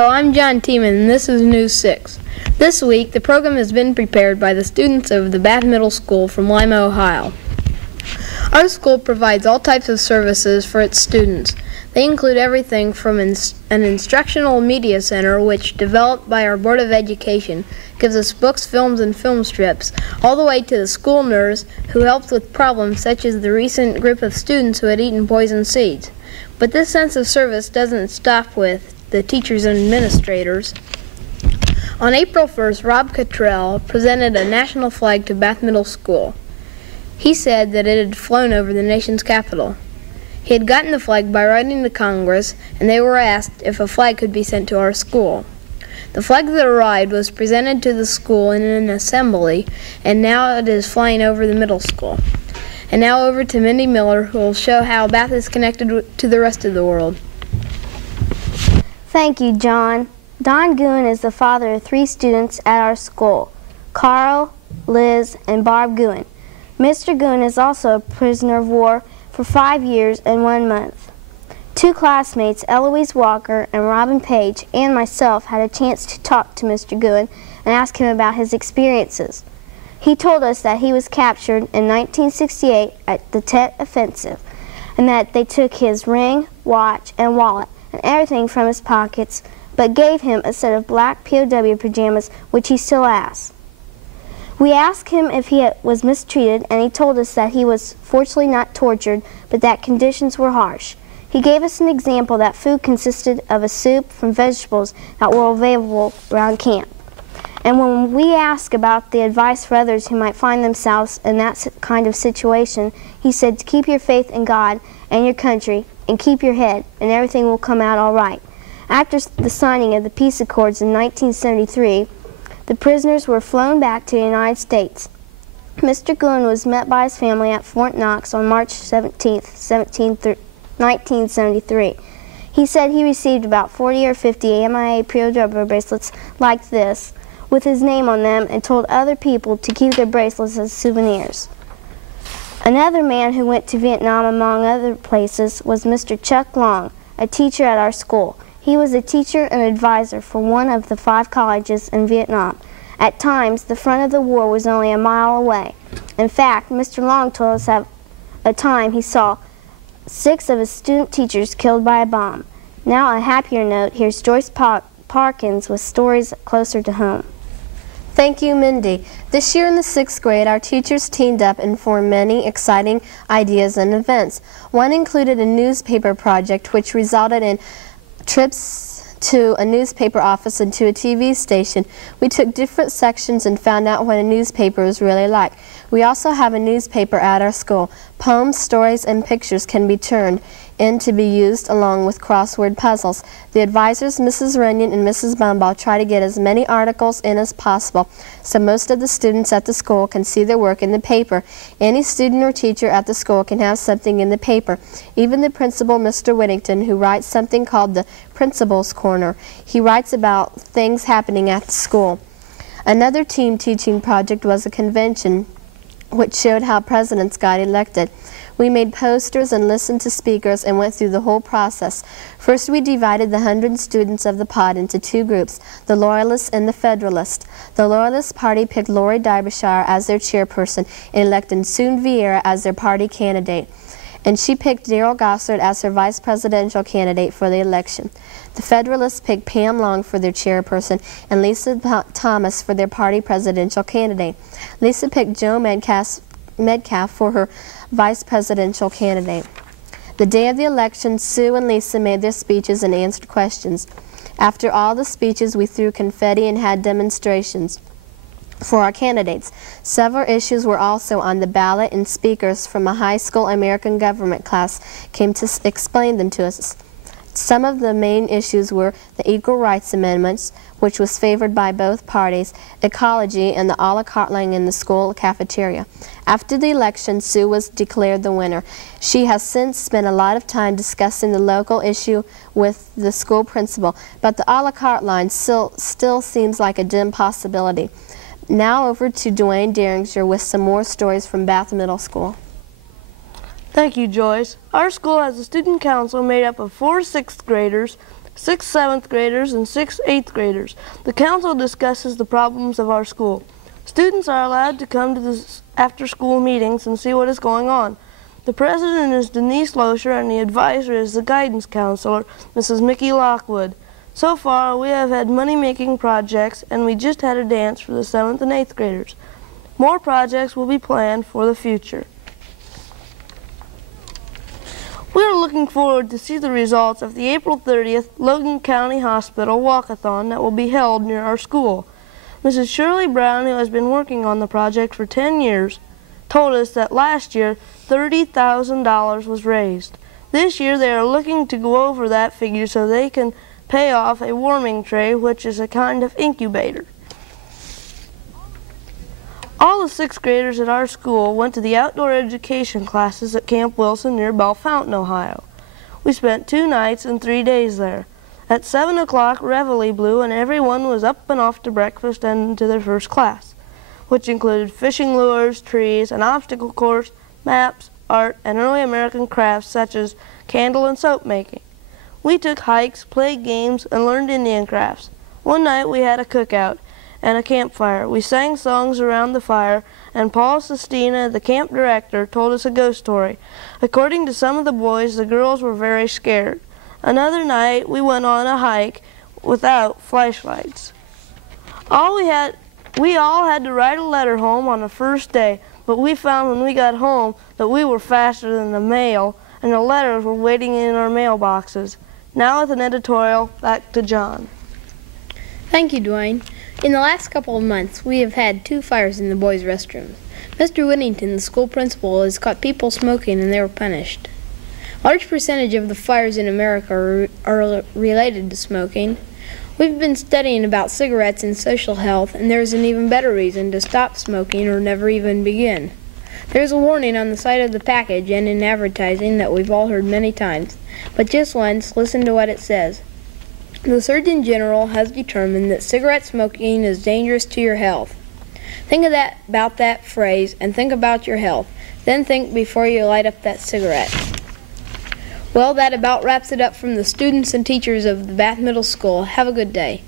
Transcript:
Hello, I'm John Tiemann, and this is News 6. This week, the program has been prepared by the students of the Bath Middle School from Lima, Ohio. Our school provides all types of services for its students. They include everything from an instructional media center, which, developed by our Board of Education, gives us books, films, and film strips, all the way to the school nurse, who helps with problems such as the recent group of students who had eaten poison seeds. But this sense of service doesn't stop with the teachers and administrators. On April 1st, Rob Cottrell presented a national flag to Bath Middle School. He said that it had flown over the nation's capital. He had gotten the flag by writing to Congress, and they were asked if a flag could be sent to our school. The flag that arrived was presented to the school in an assembly, and now it is flying over the middle school. And now over to Mindy Miller, who will show how Bath is connected to the rest of the world. Thank you, John. Don Goon is the father of 3 students at our school, Carl, Liz, and Barb Goon. Mr. Goon is also a prisoner of war for 5 years and 1 month. 2 classmates, Eloise Walker and Robin Page, and myself had a chance to talk to Mr. Goon and ask him about his experiences. He told us that he was captured in 1968 at the Tet Offensive, and that they took his ring, watch, and wallet, and everything from his pockets, but gave him a set of black POW pajamas, which he still has. We asked him if he was mistreated, and he told us that he was fortunately not tortured, but that conditions were harsh. He gave us an example that food consisted of a soup from vegetables that were available around camp. And when we asked about the advice for others who might find themselves in that kind of situation, he said to keep your faith in God and your country, and keep your head, and everything will come out all right. After the signing of the peace accords in 1973, the prisoners were flown back to the United States. Mr. Goon was met by his family at Fort Knox on March 17, 1973. He said he received about 40 or 50 MIA POW bracelets like this, with his name on them, and told other people to keep their bracelets as souvenirs. Another man who went to Vietnam, among other places, was Mr. Chuck Long, a teacher at our school. He was a teacher and advisor for one of the 5 colleges in Vietnam. At times, the front of the war was only a mile away. In fact, Mr. Long told us at a time he saw 6 of his student teachers killed by a bomb. Now, on a happier note, here's Joyce Parkins with stories closer to home. Thank you, Mindy. This year in the 6th grade, our teachers teamed up and formed many exciting ideas and events. One included a newspaper project which resulted in trips to a newspaper office and to a TV station. We took different sections and found out what a newspaper is really like. We also have a newspaper at our school. Poems, stories, and pictures can be turned in to be used along with crossword puzzles. The advisors, Mrs. Runyon and Mrs. Bumbaugh, try to get as many articles in as possible so most of the students at the school can see their work in the paper. Any student or teacher at the school can have something in the paper. Even the principal, Mr. Whittington, who writes something called the Principal's Corner. He writes about things happening at the school. Another team teaching project was a convention which showed how presidents got elected. We made posters and listened to speakers and went through the whole process. First, we divided the 100 students of the pod into 2 groups, the Loyalists and the Federalists. The Loyalist Party picked Lori Derbyshire as their chairperson and elected Sue Vieira as their party candidate. And she picked Darrell Gossard as her vice presidential candidate for the election. The Federalists picked Pam Long for their chairperson and Lisa Thomas for their party presidential candidate. Lisa picked Joe Metcalf for her vice presidential candidate. The day of the election, Sue and Lisa made their speeches and answered questions. After all the speeches, we threw confetti and had demonstrations for our candidates. Several issues were also on the ballot, and speakers from a high school American government class came to explain them to us. Some of the main issues were the Equal Rights Amendments, which was favored by both parties, ecology, and the a la carte line in the school cafeteria. After the election, Sue was declared the winner. She has since spent a lot of time discussing the local issue with the school principal, but the a la carte line still seems like a dim possibility. Now over to Dwayne Derringer with some more stories from Bath Middle School. Thank you, Joyce. Our school has a student council made up of 4 6th graders, 6 7th graders, and 6 8th graders. The council discusses the problems of our school. Students are allowed to come to the after-school meetings and see what is going on. The president is Denise Loescher, and the advisor is the guidance counselor, Mrs. Mickey Lockwood. So far, we have had money-making projects, and we just had a dance for the 7th and 8th graders. More projects will be planned for the future. We are looking forward to see the results of the April 30th Logan County Hospital Walkathon that will be held near our school. Mrs. Shirley Brown, who has been working on the project for 10 years, told us that last year $30,000 was raised. This year they are looking to go over that figure so they can pay off a warming tray, which is a kind of incubator. All the 6th graders at our school went to the outdoor education classes at Camp Wilson near Bellefontaine, Ohio. We spent 2 nights and 3 days there. At 7 o'clock, reveille blew, and everyone was up and off to breakfast and to their first class, which included fishing lures, trees, an obstacle course, maps, art, and early American crafts such as candle and soap making. We took hikes, played games, and learned Indian crafts. One night we had a cookout and a campfire. We sang songs around the fire, and Paul Sestina, the camp director, told us a ghost story. According to some of the boys, the girls were very scared. Another night, we went on a hike without flashlights. We all had to write a letter home on the first day, but we found when we got home that we were faster than the mail, and the letters were waiting in our mailboxes. Now with an editorial, back to John. Thank you, Dwayne. In the last couple of months, we have had 2 fires in the boys' restrooms. Mr. Whittington, the school principal, has caught people smoking, and they were punished. A large percentage of the fires in America are related to smoking. We've been studying about cigarettes and social health, and there's an even better reason to stop smoking or never even begin. There's a warning on the side of the package and in advertising that we've all heard many times, but just once, listen to what it says. The Surgeon General has determined that cigarette smoking is dangerous to your health. Think about that phrase and think about your health. Then think before you light up that cigarette. Well, that about wraps it up from the students and teachers of the Bath Middle School. Have a good day.